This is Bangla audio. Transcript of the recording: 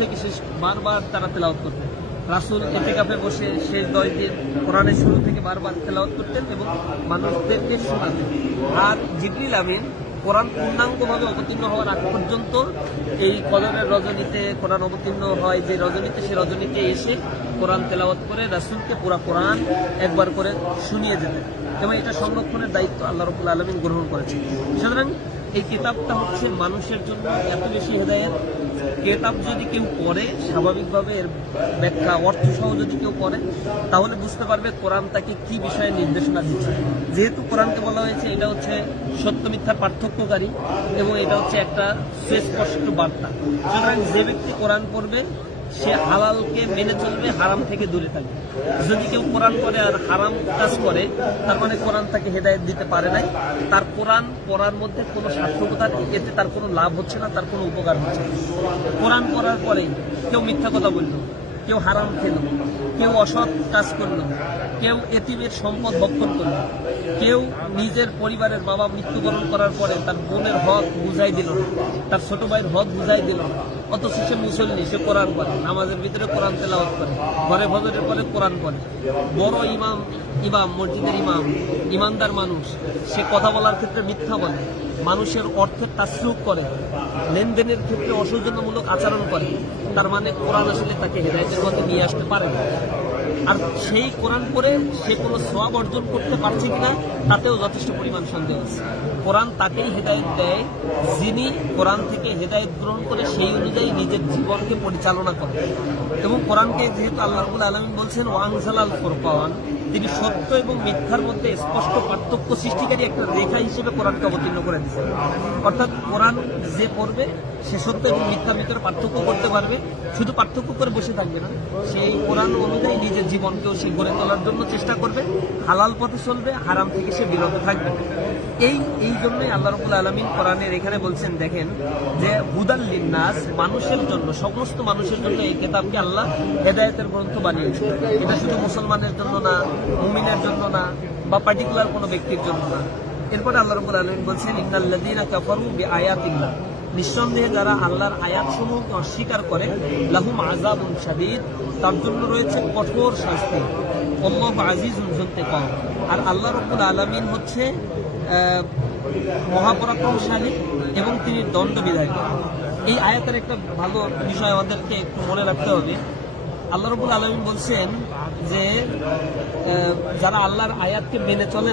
থেকে শেষ বারবার তারা তেলাওয়াত করতেন। রাসূল ইতিকাফে বসে শেষ 10 দিন কোরআনের শুরু থেকে বারবার তেলাওয়াত করতেন এবং মানুষদেরকে শোনাতেন। আর জিবরিল আমিন কোরআন পূর্ণাঙ্গভাবে অবতীর্ণ হওয়ার আগ পর্যন্ত এই কদরের রজনীতে কোরআন অবতীর্ণ হয় যে রজনীতে, সেই রজনীতে এসে কোরআন তেলাওয়াত করে রাসূলকে পুরা কোরআন একবার করে শুনিয়ে যেতেন এবং এটা সংরক্ষণের দায়িত্ব আল্লাহ রাব্বুল আলামিন গ্রহণ করেছেন। সুতরাং এই কিতাবটা হচ্ছে মানুষের জন্য এত বেশি হেদায়েত। কিতাব যদি কেউ পড়ে, স্বাভাবিকভাবে এর ব্যাখ্যা অর্থ সহ যদি কেউ পড়ে, তাহলে বুঝতে পারবে কোরআন তাকে কি বিষয়ে নির্দেশনা দিচ্ছে। যেহেতু কোরআনকে বলা হয়েছে এটা হচ্ছে সত্য মিথ্যার পার্থক্যকারী এবং এটা হচ্ছে একটা সুস্পষ্ট বার্তা। সুতরাং যে ব্যক্তি কোরআন পড়বে সে হালালকে মেনে চলবে, হারাম থেকে দূরে থাকবে। যদি কেউ কোরআন পড়ে আর হারাম কাজ করে, তার মানে কোরআন তাকে হেদায়েত দিতে পারে নাই। তার কোরআন পড়ার মধ্যে কোনো সার্থকতা, এতে তার কোনো লাভ হচ্ছে না, তার কোনো উপকার হচ্ছে না। কোরআন পড়ার পরে কেউ মিথ্যা কথা বলল, কেউ হারাম খেল, কেউ অসৎ কাজ করল, কেউ এতিমের সম্পদ ভক্ষণ করল, কেউ নিজের পরিবারের বাবা মৃত্যুবরণ করার পরে তার বোনের হক বুঝাই দিল না, তার ছোট ভাইয়ের হক বুঝাই দিল না, অথচ সে মুসল্লি, সে কোরআন পড়ে, নামাজের ভিতরে কোরআন তেলাওয়াত করে, ঘরে ফজরের পরে কোরআন পড়ে, বড় ইমাম মসজিদের ইমানদার মানুষ, সে কথা বলার ক্ষেত্রে মিথ্যা বলে, মানুষের অর্থের তাসরুফ করে, লেনদেনের ক্ষেত্রে অসৌজন্যমূলক আচরণ করে, তার মানে কোরআন আসলে তাকে হেদায়েতের পথে নিয়ে আসতে পারে না। আর সেই কোরআন পড়ে সে কোনো সওয়াব অর্জন করতে পারছে কিনা তাতেও যথেষ্ট পরিমাণ সন্দেহ আছে। কোরআন তাকেই হেদায়েত দেয় যিনি কোরআন থেকে হেদায়েত গ্রহণ করে সেই অনুযায়ী নিজের জীবনকে পরিচালনা করে। এবং কোরআনকে যেহেতু আল্লাহ রাব্বুল আলামিন বলছেন ওয়ানজালাল ফুরকান, তিনি সত্য এবং মিথ্যার মধ্যে স্পষ্ট পার্থক্য সৃষ্টিকারী একটা রেখা হিসেবে কোরআনকে অবতীর্ণ করে দিয়েছেন। অর্থাৎ কোরআন যে পড়বে সে সত্য এবং মিথ্যার ভিতরে পার্থক্য করতে পারবে, শুধু পার্থক্য করে বসে থাকবে না, সেই কোরআন অনুযায়ী নিজের জীবনকেও সে গড়ে তোলার জন্য চেষ্টা করবে, হালাল পথে চলবে, হারাম থেকে সে বিরত থাকবে। এই জন্যই আল্লাহ রাব্বুল আলামিন কোরআনের এখানে বলছেন, দেখেন যে হুদাল লিন্নাস, মানুষের জন্য, সমস্ত মানুষের জন্য এই কিতাবকে আল্লাহ হেদায়েতের গ্রন্থ বানিয়েছে। এটা শুধু মুসলমানের জন্য না, মুমিনের জন্য না, বা পার্টিকুলার কোনো ব্যক্তির জন্য না। এরপরে আল্লাহ রাব্বুল আলামিন বলছেন ইন্নাল্লাযীনা কাফারু বিআয়াতিল্লাহ, নিঃসন্দেহে যারা আল্লাহর আয়াতসমূহকে অস্বীকার করে, লাহুম আযাবুন শাদীদ, তার জন্য রয়েছে কঠোর শাস্তি। আল্লাহু আজিজুন যুনতিকাম, আর আল্লাহ রাব্বুল আলামিন হচ্ছে মহাপরাক্রমশালী এবং তিনি দণ্ডবিধায়ক। এই আয়াতের একটা ভালো বিষয় আমাদেরকে একটু মনে রাখতে হবে। আল্লাহ রাব্বুল আলামিন বলছেন যে যারা আল্লাহর আয়াতকে মেনে চলে